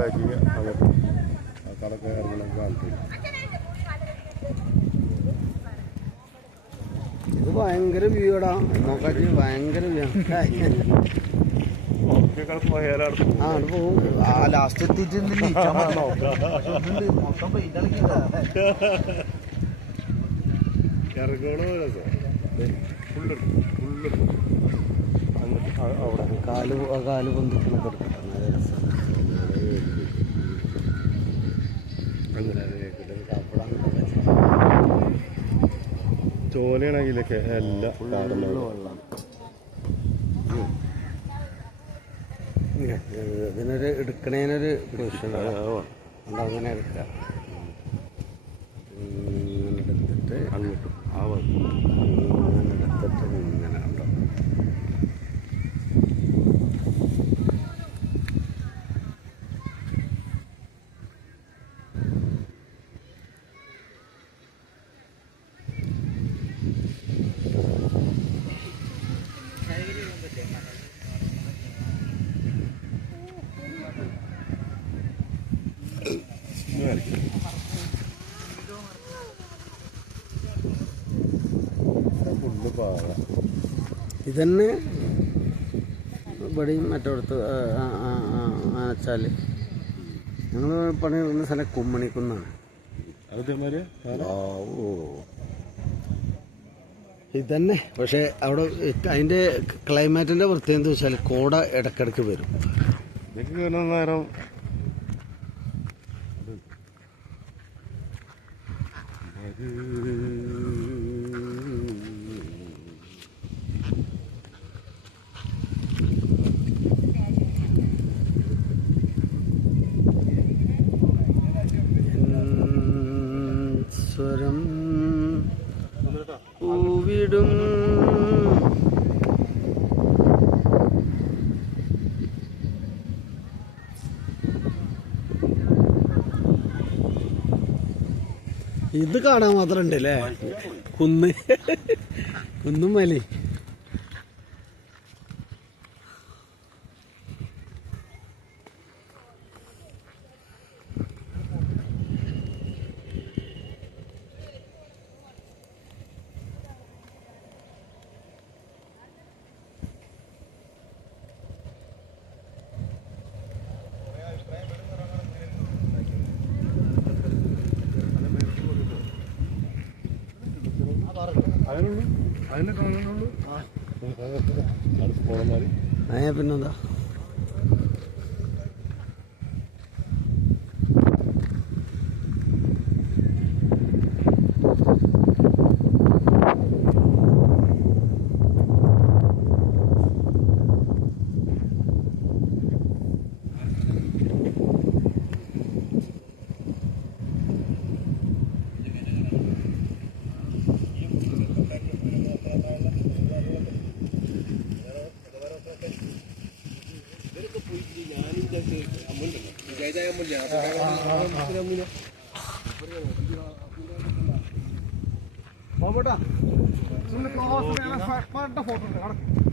Backing അങ്ങോട്ട് കടക്ക് കാര്യങ്ങളൊക്കെ കാണിക്കില്ല. ഇത് ഭയങ്കര വ്യൂ ഇടാ നോക്കാച്ച് ഭയങ്കര വ്യൂ ആണ് പോവും. ആ ലാസ്റ്റ് എത്തിയിട്ടുണ്ട് ഇറങ്ങണോ രസം ഫുള്ള് അങ്ങോട്ട് അവിടെ കാല് പൊന്തിക്കണൊക്കെ എടുക്കട്ടെ നല്ല രസമാണ്. അങ്ങനെ ചോലയാണെങ്കിലൊക്കെ എല്ലാം വെള്ളം. ഇതിനൊരു എടുക്കണേനൊരു പൊസിഷൻ അങ്ങനെ എടുക്കുക. ഇങ്ങനെ എടുത്തിട്ട് അങ്ങോട്ടും ആ ഇങ്ങനെ എടുത്തിട്ട് ഇങ്ങനെ ഉണ്ടോ ഇതന്നെ ഇവിടെയും മറ്റോടത്ത് ആനച്ചാൽ ഞങ്ങൾ പണിയെടുക്കുന്ന സ്ഥലം കുമ്മണിക്കുന്നാണ്. ഇതന്നെ പക്ഷെ അവിടെ അതിൻ്റെ ക്ലൈമാറ്റിൻ്റെ പ്രത്യേകത എന്താ വെച്ചാൽ കോട ഇടയ്ക്കിടയ്ക്ക് വരും. നേരം സ്വരം പൂവിടും ഇത് കാണാൻ മാത്രം ഉണ്ട് അല്ലേ? കുന്നും മലി. അതിനെ കാണാനുള്ളൂ. പോണെന്നാല് പിന്നെന്താ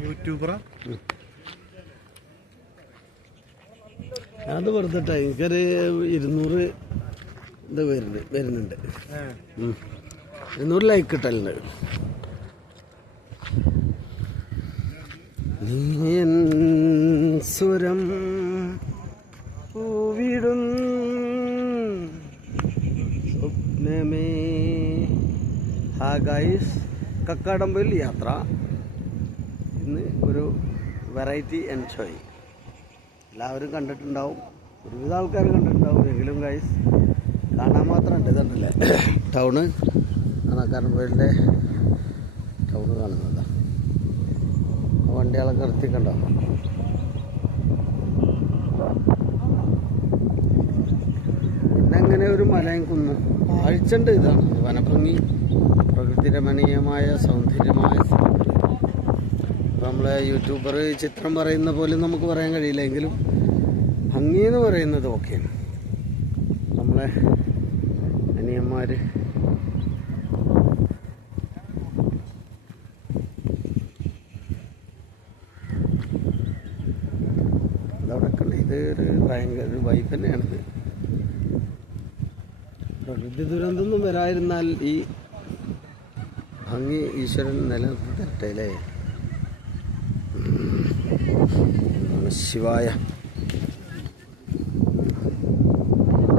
യൂട്യൂബറാ അത് വെറുതെ എനിക്കൊരു 200 ഇത് വരുന്നുണ്ട് 200 ലൈക്ക് കിട്ടലുണ്ട്. സ്വരം പൂവിടും സ്വപ്നമേ. ഹാ ഗൈസ്, കക്കാടംപൊയിൽ യാത്ര ഇന്ന് ഒരു വെറൈറ്റി എൻജോയ്. എല്ലാവരും കണ്ടിട്ടുണ്ടാവും, ഒരുവിധ ആൾക്കാർ കണ്ടിട്ടുണ്ടാവും. എങ്കിലും ഗൈസ് കാണാൻ മാത്രമുണ്ട്. ഇതുണ്ടല്ലേ ടൗണ്, കക്കാടംപൊയിലിൻ്റെ ടൗണ് കാണുന്നതാ. വണ്ടികളൊക്കെ നിർത്തിക്കണ്ടോ. പിന്നെ അങ്ങനെ ഒരു മലയും കുന്നും കാഴ്ചണ്ട്. ഇതാണ് വനഭംഗി, പ്രകൃതി രമണീയമായ സൗന്ദര്യമായ സ്ഥലങ്ങൾ. ഇപ്പം നമ്മളെ യൂട്യൂബർ ചിത്രം പറയുന്ന പോലെ നമുക്ക് പറയാൻ കഴിയില്ല, എങ്കിലും ഭംഗി എന്ന് പറയുന്നത് ഓക്കെയാണ്. നമ്മളെ അനിയന്മാർ അവിടെ ഉണ്ട്. ഇത് ഒരു ഭയങ്കര ഒരു വൈബ് തന്നെയാണിത്. പ്രകൃതി ദുരന്തമൊന്നും വരാതിരുന്നാൽ ഈ ഭംഗി ഈശ്വരൻ നിലനിർത്തി തരട്ടെ അല്ലേ. ശിവായ.